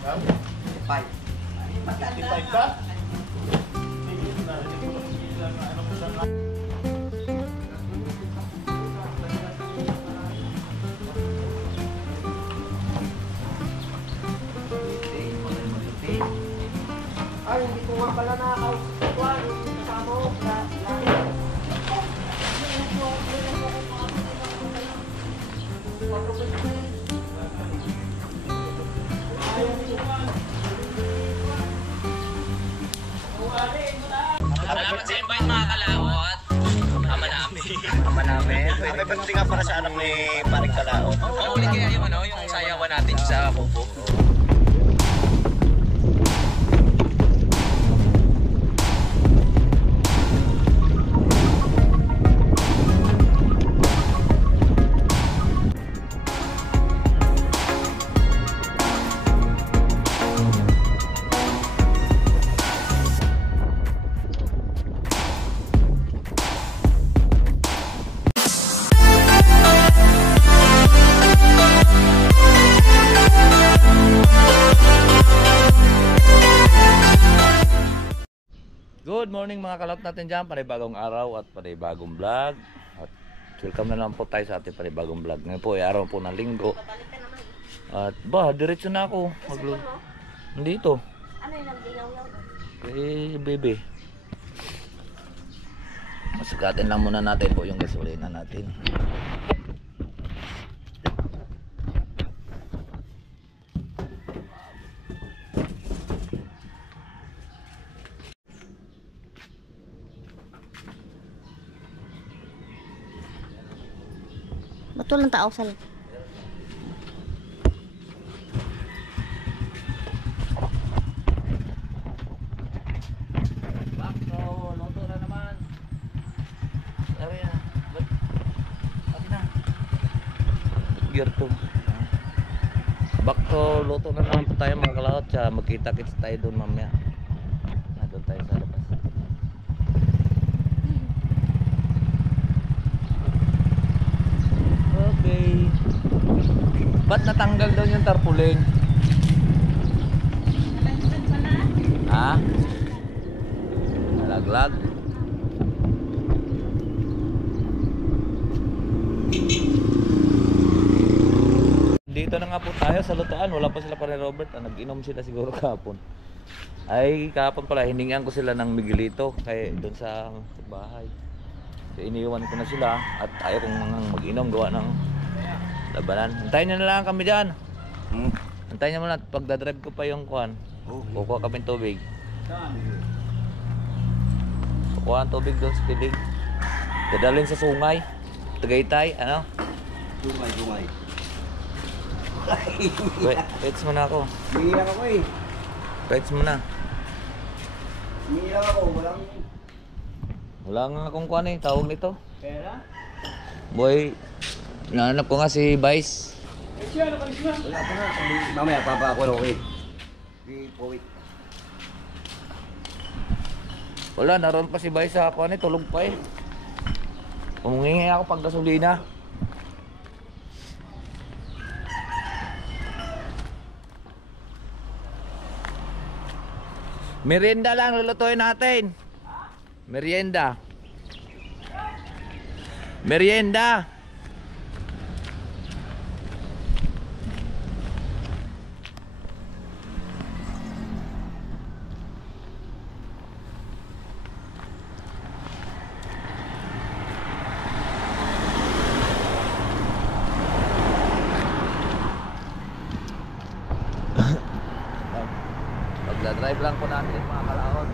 55. 55 ka? Ay, hindi ko nga pala nakakausap yung kasama ko. Salamat sa invite mga kalawat. Ama namin. Ama namin. May pagdating nga para sa anak ni Paring Kalao. Oo, ulit kaya yung sayawan natin sa Kubo. Good morning mga kalot natin dyan, panibagong araw at panibagong vlog. At welcome na lang po tayo sa ating panibagong vlog. Ngayon po ay araw po ng linggo. At diretso na ako nandito Ano yung nagdilaw-yaw? bebe. Masukatin lang muna natin po yung gasolina natin. Betul lang tao sal. Bakto, loto na naman. Sabi na, pati na. Gear 2. Bakto, loto na naman po tayo mga kalahot. Magkita-kits tayo doon mamaya. Doon tayo sa labas. Okay. Ba't natanggal daw yung tarpaulin? Ha? Nalaglag? Dito na nga po tayo sa lutuan. Wala pa sila pa rin Robert. Nag-inom sila siguro kahapon. Ay kahapon pala hiningan ko sila ng Miguelito kaya doon sa bahay. So, iniwan ko na sila at ayaw kong mag-inom gawa ng labanan. Antayin nyo na lang kami dyan. Antayin nyo muna at pagdadrive ko pa yung kuhan. Kukuha kami tubig. Kukuha ang tubig doon sa kilig. Dadalhin sa Sungay Tagaytay, ano? Dumay. Waits muna ako. Umiiyak ako eh. Waits muna. Umiiyak ako. Wala nga akong kuhan eh. Tawag nito. Pera? Boy, nahanap ko nga si Vice. Wala pa na. Mamaya papa ako okay. Wait. Wala, naroon pa si Vice sa kuhan eh. Tulog pa eh. Pumungingi ako pag gasolina. Merienda lang lulutuin natin. Merienda. Pagdadrive lang po natin mga kalahot.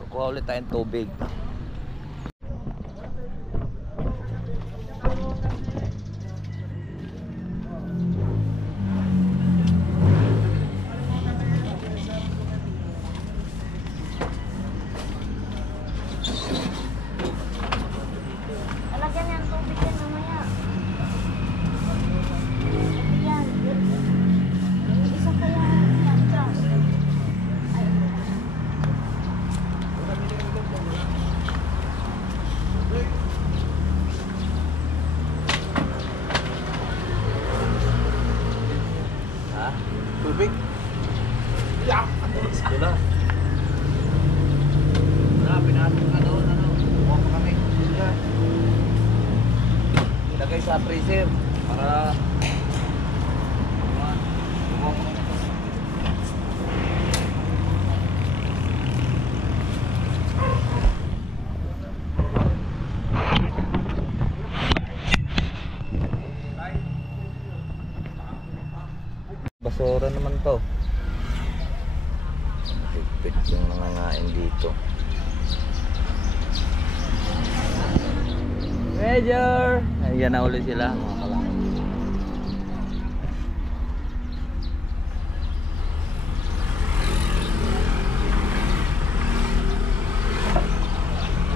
Kukuha ulit tayong tubig. Talagyan yan tubig yan mamaya. Yan. Isa pa yan. Yan. Ay. freezer para basura naman to. Higpit yung nangangain dito. Major! Ayan na ulit sila mga kalangit.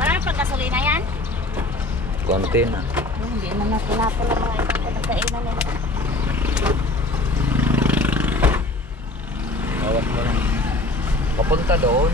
Marami pang gasolina yan? Konti na. Hindi naman napula-pula mga ibang pinagkainan nila. Bawas mo na. Papunta doon.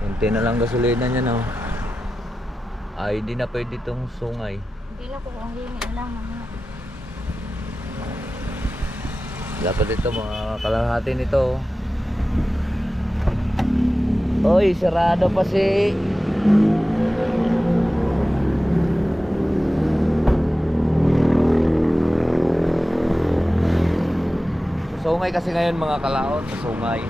Konti na lang gasolina niya no. Ay di na pwede itong sungay. Hindi lang po kung hindi lang mamaya. Dapat ito mga kalahati nito. Oy, sarado pa si sungay kasi ngayon mga kalaot sa sungay.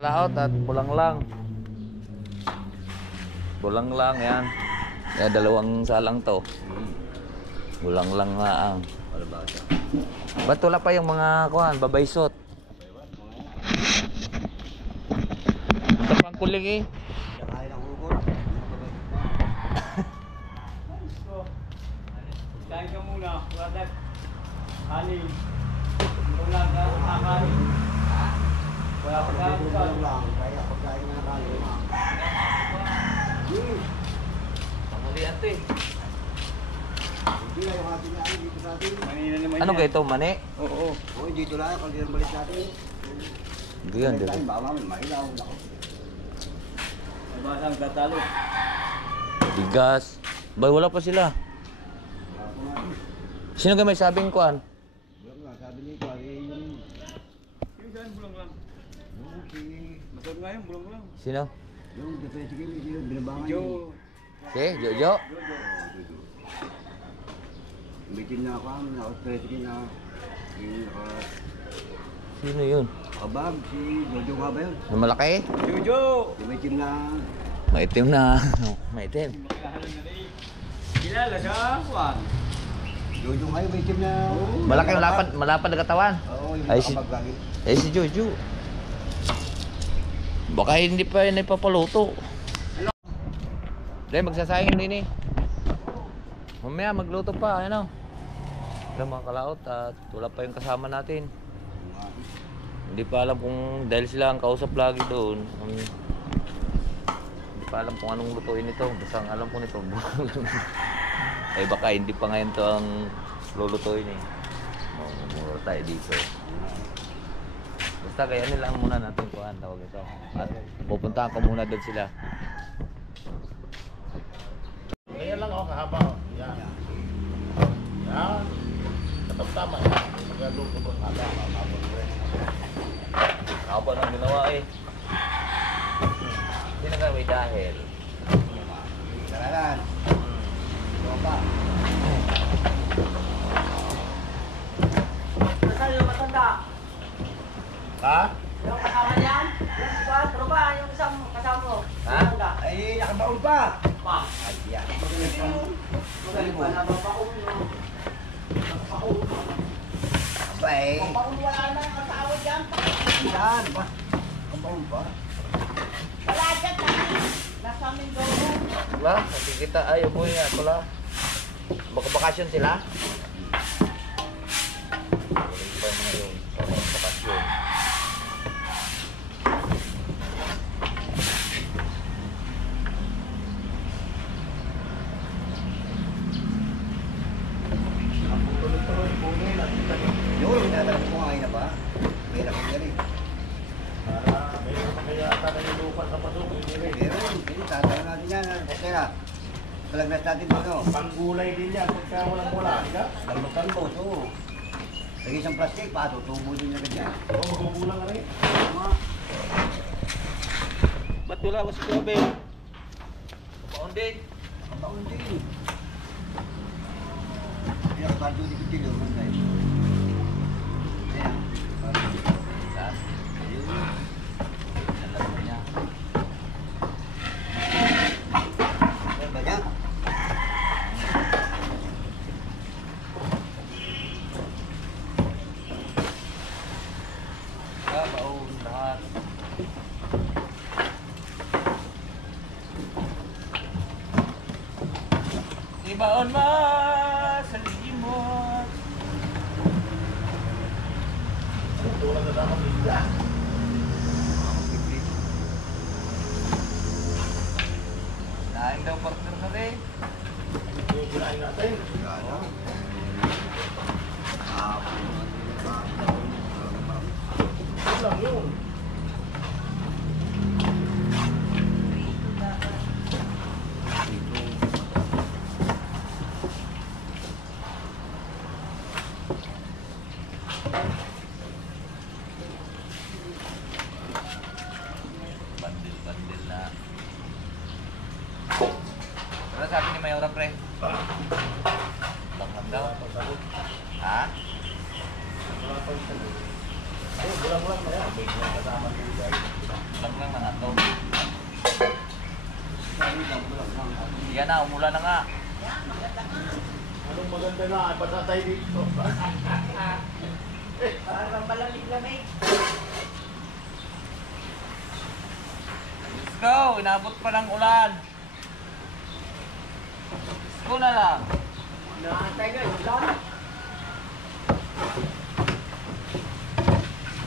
Laot at bulang lang. Bulang lang yan. Yan dalawang salang to. Bulang lang nga ang. Ba't wala pa yung mga kuhan, babaysot? Ito pang kuling eh. Kain ka muna, brother. Kanin. Wala ka, kakain. Wala ka lang, kaya pagkain na kanin. Pamuli ate. Hindi na yung ating namin dito sa atin. Kanina naman Ano kayo ito, mani? Oo. Oo, dito lang, kaldirang balik natin. Hindi yan, dito. Baka mamin, mailaw. Nako. Nabasang tatalo. Bigas. Bay, wala pa sila. Sino ka may sabing kuhan? Wala nga, sabi nito, yung... Yung saan bulang lang? Yung si... Matod nga yun, bulang lang. Sino? Yung defense game, yung binabangan Jo. Si Jojo? May team na ako, naka-stress na yung naka... Sino yun? Abab, si Jojo nga ba yun? Yung malaki? Jojo! Yung may team na... Maitim na. Maitim. Kilala siya, Juan. Jojo nga yun, may team na... Malaki, malapad na katawan. Oo, yung Ay, si- nakapag lagi. Eh si Jojo. Baka hindi pa yun ipapaluto. Dahil magsasayang din eh. Mamaya magluto pa, ano. Ito mga kalaot at wala pa yung kasama natin. Hindi pa alam kung dahil sila ang kausap lagi doon. Hindi pa alam kung anong lutuin ito. Basta ang alam ko nito. Eh baka hindi pa ngayon to ang lulutuin eh. Mura tayo dito. Basta kaya nila muna natin kuhan tawag ito. At pupuntahan ko muna doon sila. Ganyan lang ako kahaba. Yan. Yan. Katama yan. Magluto ko ng haba. Haba ng ginawa eh. Hindi na kami dahil. Karalan. Ano pa? Saan yung Ha? Yung kasama niyan, yung si Juan, pero ba, yung kasama mo? Ha? Ay, nakabaon pa. Pa. Ay, yan. Magaling pa na, babaon mo. Babaon mo. Abay. Babaon wala na yung asawa dyan. Yan ba? Kabaon pa. Wala dyan, nasa Mindoro. Wala, nakikita. Ay, boy nga. Wala. Bakasyon sila? Galing pa mga yun. Bakasyon. Tuloy-tuloy, bungin. Yun, tinatanong ko ngayon na ba? May nakita rin. Mayroon pa kaya ata na yung lupa sa pasok. Meron, hindi, tatanong natin yan. Okay na. Kalagnas natin dito. Panggulay din yan pagka walang wala. Di ka? Talbos, oo. Lagi isang plastic, tutubo din na ganyan. Oo, magkukulang ka rin. Ba't wala ko si Kobe? Kapaon din. Kabaon din. Pinakabardo di kutil yun, man tayo. Ayan. Saan? Ayun. Alam mo niya. Ayan ba niya? Kapaon lahat. Ibaon mo sa limot. Tulad na dapat isa. Naing daw partner na rin. Yung kinain natin. Ano? Yun lang yun. Bandil-bandil na. Ano sabi ni Mayora, pre? Bakam daw. Ha? Wala pa yung sagot. Ayun, bulang-bulang na yan. May mga kasama dito guys. Lang lang na nga to. Sabi lang, bulang lang. Yan na, umulan na nga. Anong maganda na, ay patatay dito. Parang malamig-lamig. Let's go! Inabot pa ng ulan. Let's go na lang. Naantay nga, yung lang.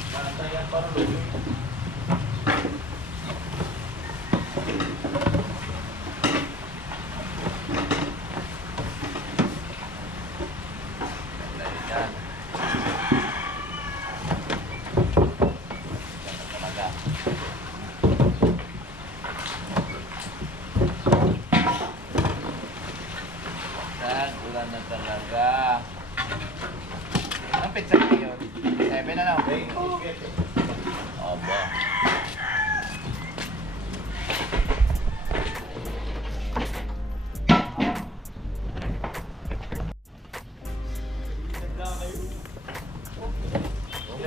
Patatay parang lugi. Dahil dyan. Yan na talaga. Saan? Ulan na talaga. Anong pizza ko yun? 7 na lang. Ay, ticket eh. Aba.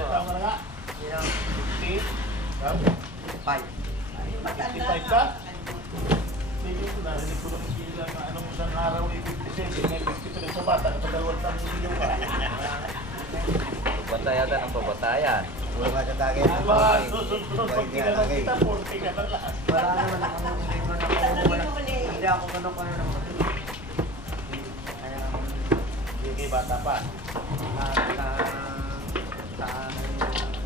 Tama na nga. 50. Tama. Bye. 55 ka? Hindi ko narinig ko lang sila na anong isang araw ay 57. May 53 sa bata. Kapag 2 milyon ka. Batayan ng pabatayan. Wala ka sa tagay. Aba, susunod pag kinanong kita, 40 ka na lang. Wala naman ako, hindi ako ganun naman. Sige, bata pa.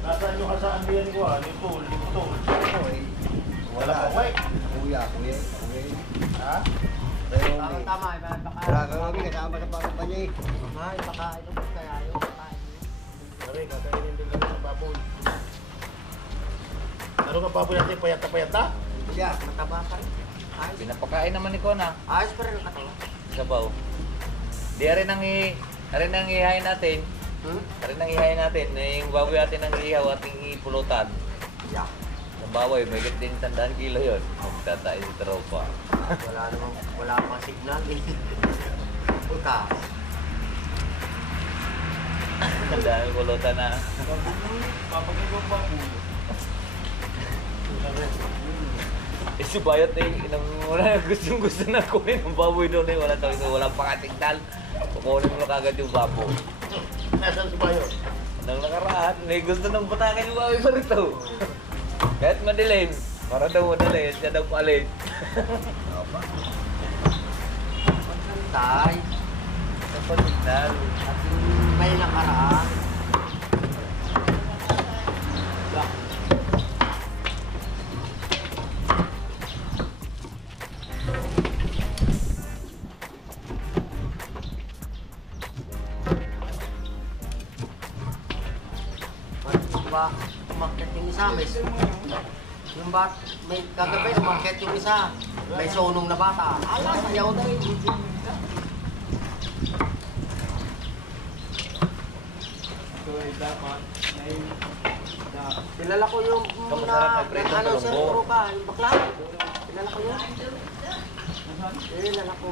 Nasaan yung hasaan niya ni Juan? Ni Tol, ni Tol. Wala pa, wait. Kuya. Ha? Pero Parang tama, baka... wala ka kami kasama sa pangkampanya eh. Ay, baka ito kaya yung kakain. Sabi, kakainin din kami ng baboy. Ano ka baboy natin? Payat na payat na? Siya. Mataba pa rin. Ayos. Pinapakain naman ni Kona. Ayos pa rin ang katawan. Sabaw. Di rin ang ihayin natin. Rin ang ihayin natin. Yung baboy natin ang ihaw ating ipulutan. Yeah. Ang baboy, may din 100 kilo yun. Magtatain si tropa. Wala pang signal eh. Puta. Ang dami kulutan na. Papagay ba po? Eh si Bayot eh, wala gusto na kunin ng baboy doon eh. Walang pakatingtal. Kukunin mo kagad yung baboy. Nasaan si Bayo? Nang nakaraan, may gusto ng butakin yung baboy pa rito. Kahit madilim, para daw madali, siya daw palit. Tay, Sa pagsignal. at yung may nakaraan. Ba, umakyat yung isa, yung may kagabi, umakyat yung isa, may sonong na bata. Ala, sayaw na rin. So, dapat may Kilala ko yung Kamasarap may pritong ano, sir, talonggo. puro ka, yung bakla. Kilala ko yun. Kilala ko.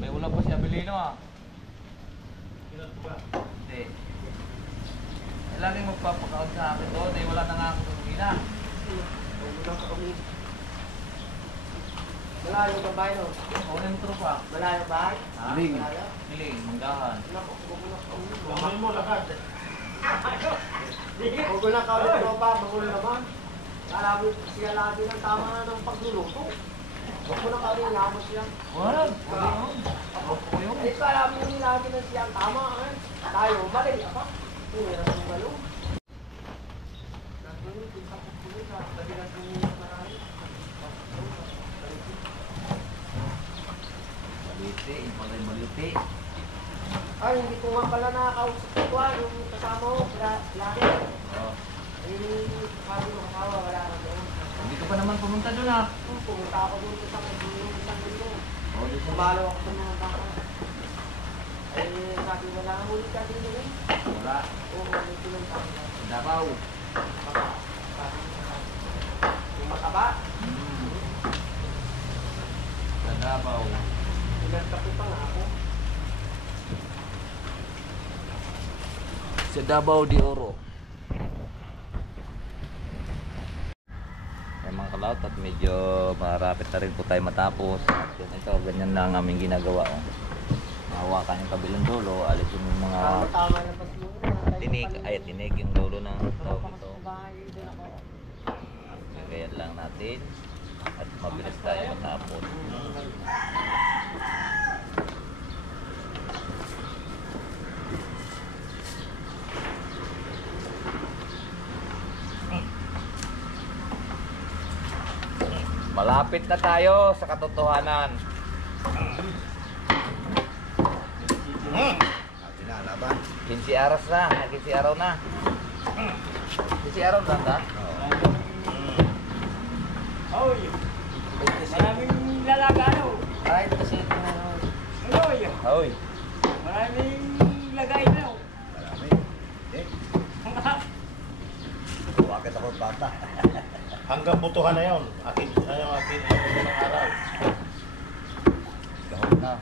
May ulam pa si Abelino ah. Hindi. Eh, laging magpapakaon sa akin doon eh, wala na nga akong tumina. Malayo ba ba yun? Kunin mo trupa. Malayo ba? Ha? Hiling. Malayo? Hiling, manggahan. kamay mo lahat. Huwag ko na kaulit ko pa, magulo naman. Alam mo siya lagi ng tama ng pagluluto. Huwag ko na kaulit yamos siya. Wala. Ako yun. Eh, alam mo yung lagi na siya ang tama. Tayo, mali. Apa? Pura ng balo. Maliti, yung pala yung maliti. Ay, hindi ko nga pala nakakausap ko yung kasama ko. Lagi. Oh. Eh, sabi ng asawa, wala na doon. Hindi ka pa naman pumunta doon ah. Pumunta ako doon sa isang mundo. Oh, di sa Kumalo ako sa mga baka. Eh, sabi wala ang huli ka din eh. wala. Oo, may pinunta ko. Davao. Baka. Sabi niya. Yung mataba. Sa Davao. Pinagkapi pa nga ako. Sa Davao de Oro. May mga kalaot at medyo marapit na rin po tayo matapos. At yun, ito, ganyan na ang aming ginagawa. Oh. Mahawakan yung kabilang dulo, alisin yung mga Tama na pa siguro. tinig, ay tinig yung dulo ng tawag ito. Sa bahay din ako. Gagayan lang natin at mabilis tayo matapos. Malapit na tayo sa katotohanan. Laban. 15 aras na, 15 araw na. 15 araw na ta? Oy, maraming lalagano. Ay, kasi ito na. Oy, Hoy. maraming lagay na. Marami. Bakit ako bata? Hanggang butuhan na yun. Akin ng araw. Gahon na.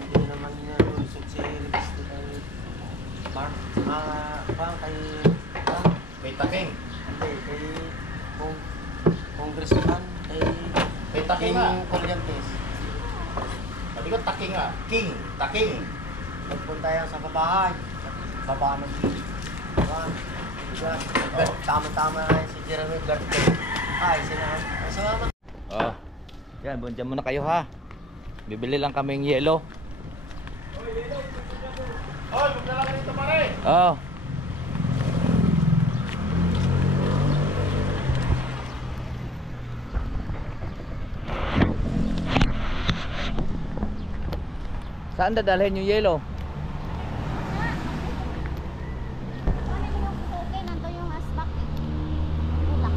Hindi naman niya lusot si Risto kay Mark. Parang kay... May taking. Hindi, kay... Congressman, kay... May taking nga. Colgantes. Sabi ko taking nga. King. Taking. Nagpunta yan sa babahay. Baba ng king. Diyan. Tama-tama na si Jeremy Garten. Ay, sinahan. Ay, salamat. Oh. Yan, bundiyan muna kayo ha. Bibili lang kaming yelo. Oy, magdala ka dito pare. Oh. Saan dadalhin yung yelo? Ano yung okay, nandun yung asbak. Ulak.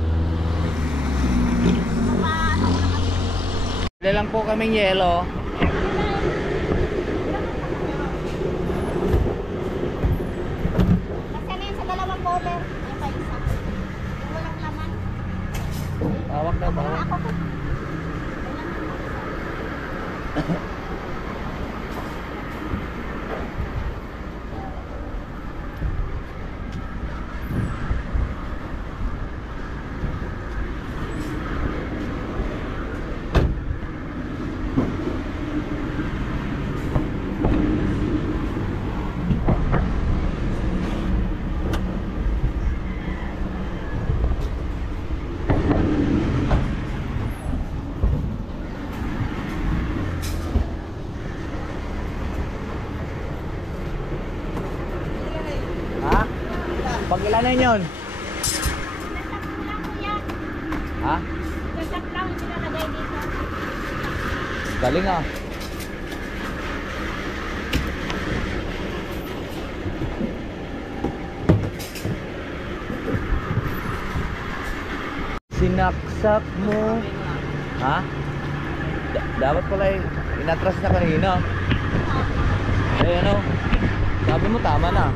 Bili lang po kaming yelo. Wala. Pag-ilanin yun? Lang kuya. Ha? Gasak lang yung nilalagay dito. Galing ah. Sinaksak mo. Ha? Dapat pala inatras na kanina. Eh ano? Sabi mo tama na.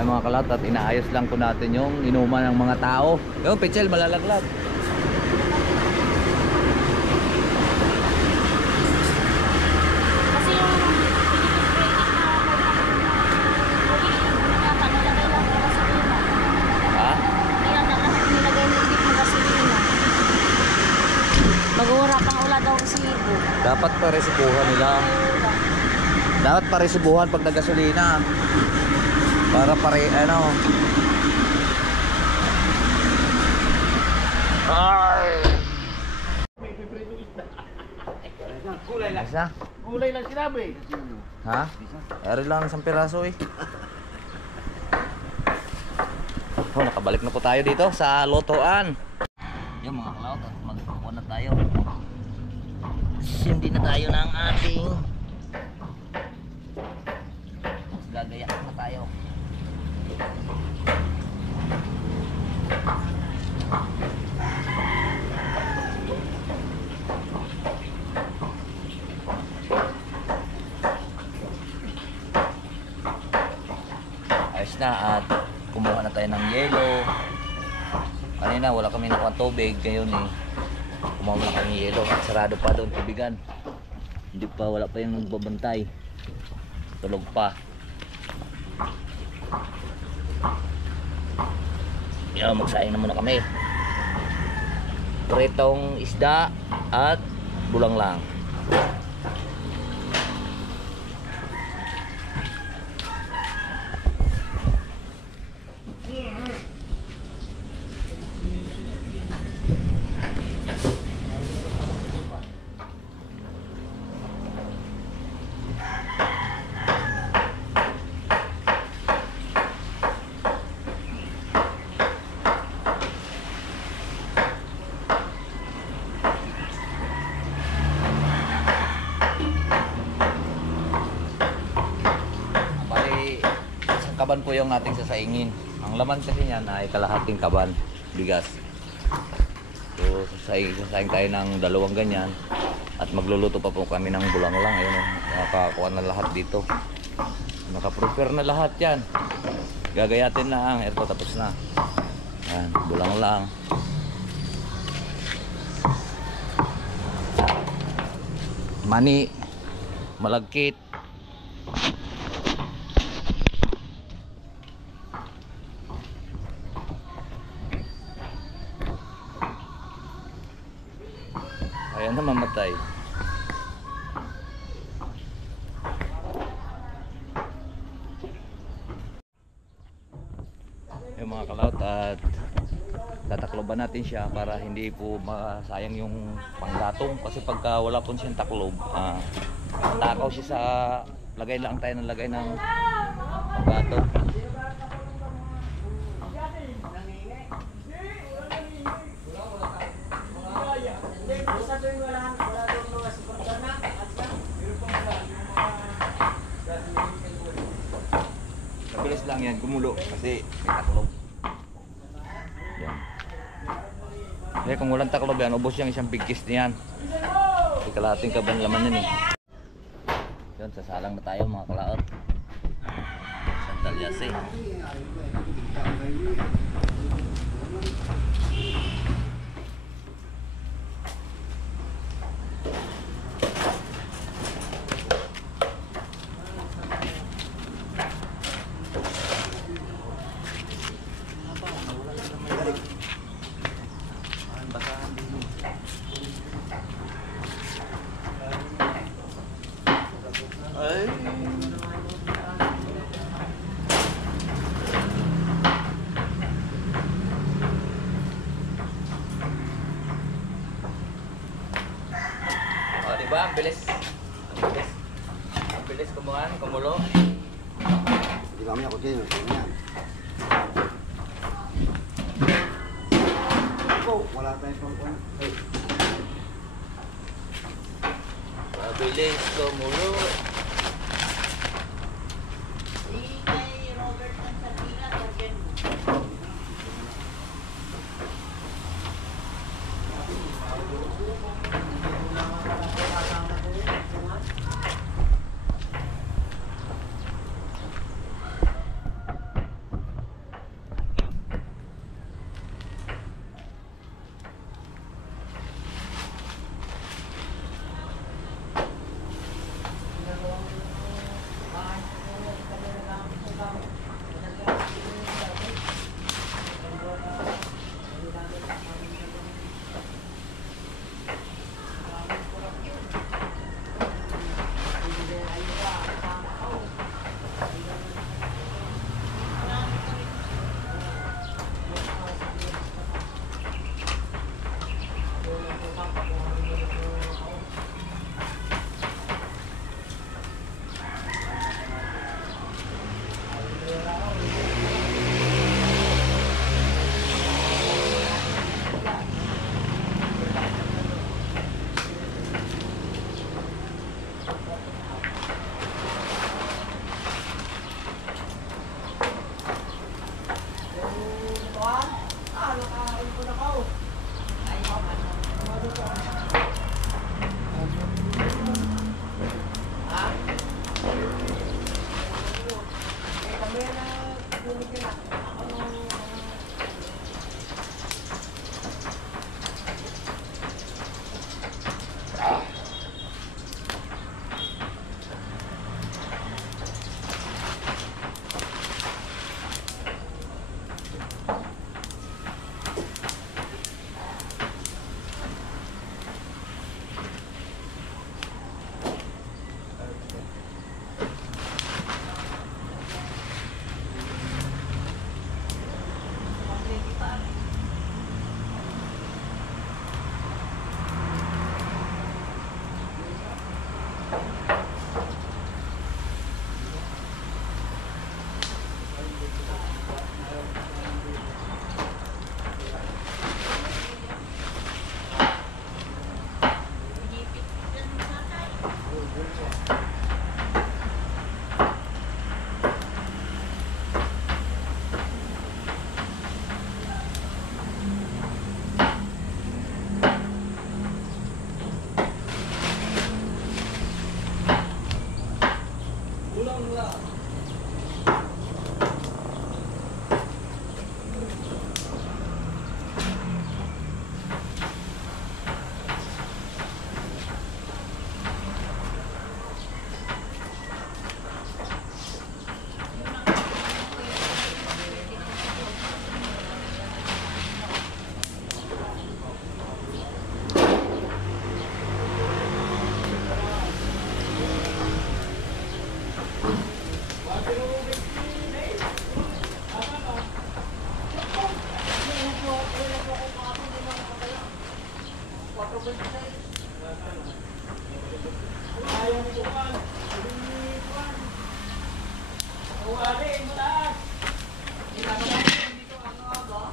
Ay mga kalat, at inaayos lang po natin yung inuman ng mga tao. Yung pichel malalaglag. Kasi yung nilagay lang ng gasolina. Ha? Kaya nilagay ng tip ng gasolina. Mag-uura pang ula daw si Ibo. Dapat pa resibuhan nila. Dapat pa resibuhan pag nagasolina. Para pare ano. Ay! Kulay lang. Ayos na? Kulay lang sinabi. Ha? Eri lang isang piraso eh. Oh, nakabalik na po tayo dito sa lotoan. Yung mga cloud, at magkukuha na tayo. Hindi na tayo ng ating gagayak na tayo. Ayos na, at kumuha na tayo ng yelo. Kanina wala kami nakuha tubig, ngayon eh kumuha na kami ng yelo at sarado pa doon tubigan. Hindi pa, wala pa yung nagbabantay. Tulog pa. Yan, magsaing na muna kami. Pritong isda at bulang lang. Kaban po yung ating sasaingin. Ang laman kasi niyan ay kalahating kaban bigas. So sasaing tayo ng dalawang ganyan at magluluto pa po kami ng bulang lang. Ayun, nakakakuha na lahat dito. Naka-prepare na lahat yan. Gagayatin na ang ito, tapos na. Yan, bulang lang. Mani. malagkit. Ayan na, mamatay. Yung mga kalaot, at tatakloban natin siya para hindi po masayang yung panggatong, kasi pagka wala po siyang taklob, takaw siya sa lagay lang tayo ng lagay ng panggatong. Mabilis lang yan gumulo kasi may taklob. Yan. Eh kung walang taklob yan, ubos yung isang bigkis niyan. Kasi kalahating kaban laman yan eh. Yun, sasalang na tayo mga kalaot. Santalyase. O, diba? Ang bilis. Ang bilis. Ang bilis kumuhan, kumulo. Di kami ako dyan. Wala tayong pangkuhan. Mabilis kumulo.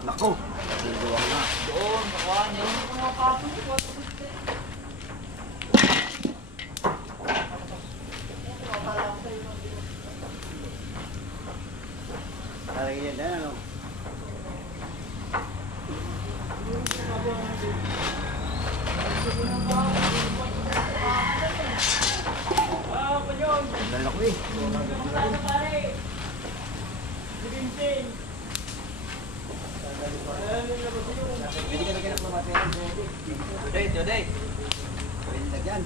Nako. Sinubukan na. Doon, nakuha niyo. Lalagyan yan, ano? Ang lalaki eh. Pwede ka lagyan ng pamasayan. Today, today. Pwede lagyan.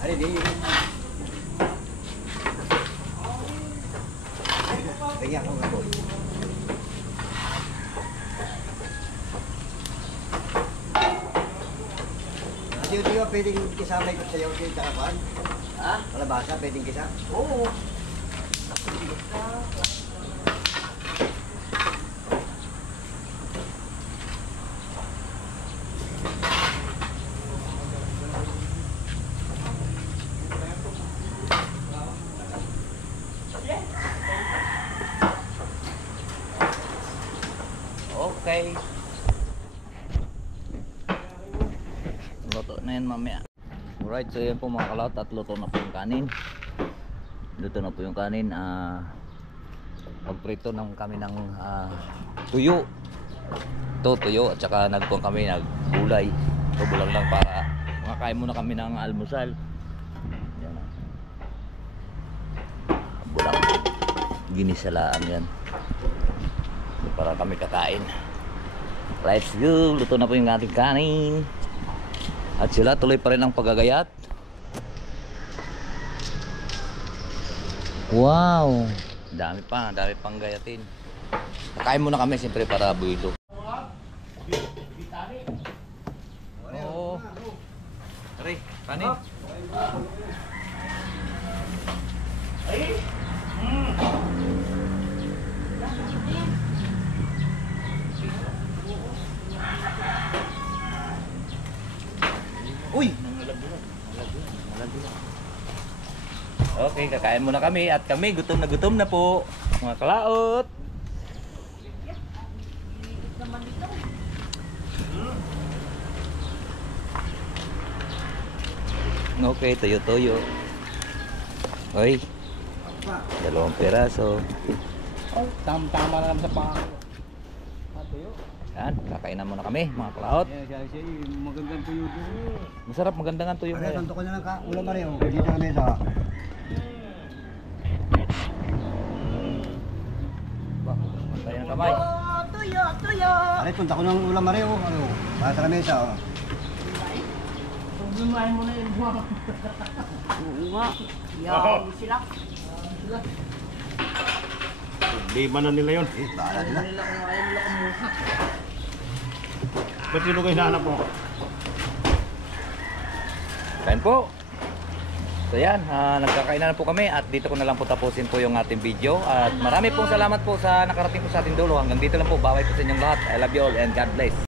Ari di. Lagyan ko nga po. Hindi ko pwedeng kisama ikot sa'yo yung takapan. Ha? Malabasa, pwedeng kisa. Oo. Okay. Luto na yan mamaya. Alright, so yan po mga kalaot at luto na po yung kanin. Luto na po yung kanin. Magprito ng kami ng tuyo. Ito tuyo at saka nagpuang kami naggulay. Ito bulang lang para makakain muna kami ng almusal. Yan. Bulang. Ginisalaan yan. Para kami kakain. Let's go. Luto na po yung ating kanin. At sila tuloy pa rin ang paggagayat. Wow. Dami pang gayatin. Kakain muna kami siyempre para buwilo. Oo. Tari, kanin. Uy! Okay, kakain muna kami at kami gutom na po mga kalaot. Okay, toyo-toyo. Oy. 2 peraso. Tama na lang sa paa. Yan, kakainan muna kami mga kalaot. Magandang tuyo doon. Masarap, maganda nga tuyo Ano, ngayon. tanto ko na lang ka. Ulam pa rin. Dito kami sa... Tayo ng kamay. Tuyo, tuyo. Aray, punta ko ng ulam Mario. Ano? Para sa lamesa. Oh. Oo nga. Yaw sila. Lima na nila yun. Bahala nila. Ba't sino kayo hinahanap mo? Kain po. So yan, nagkakainan na po kami at dito ko na lang po tapusin po yung ating video. At marami pong salamat po sa nakarating po sa ating dulo. Hanggang dito lang po. Baway po sa inyong lahat. I love you all and God bless.